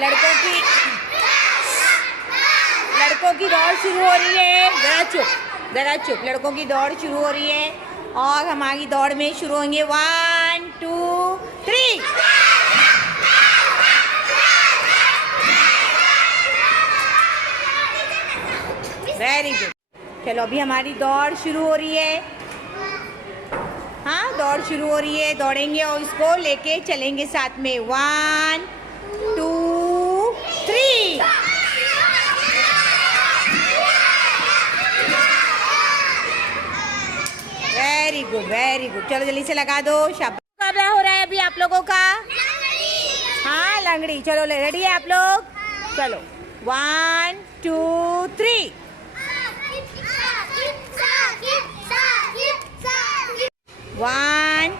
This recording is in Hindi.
लड़कों की दौड़ शुरू हो रही है। जरा चुप। लड़कों की दौड़ शुरू हो रही है और हमारी दौड़ में शुरू होंगे 1 2 3। Very good. चलो अभी हमारी दौड़ शुरू हो रही है। हाँ, दौड़ शुरू हो रही है। दौड़ेंगे और इसको लेके चलेंगे साथ में 1 2 3। Very good. चलो जल्दी से लगा दो। शाबाश। मुकाबला हो रहा है अभी आप लोगों का। हाँ, लंगड़ी। चलो रेडी है आप लोग? चलो 1 2 3। 1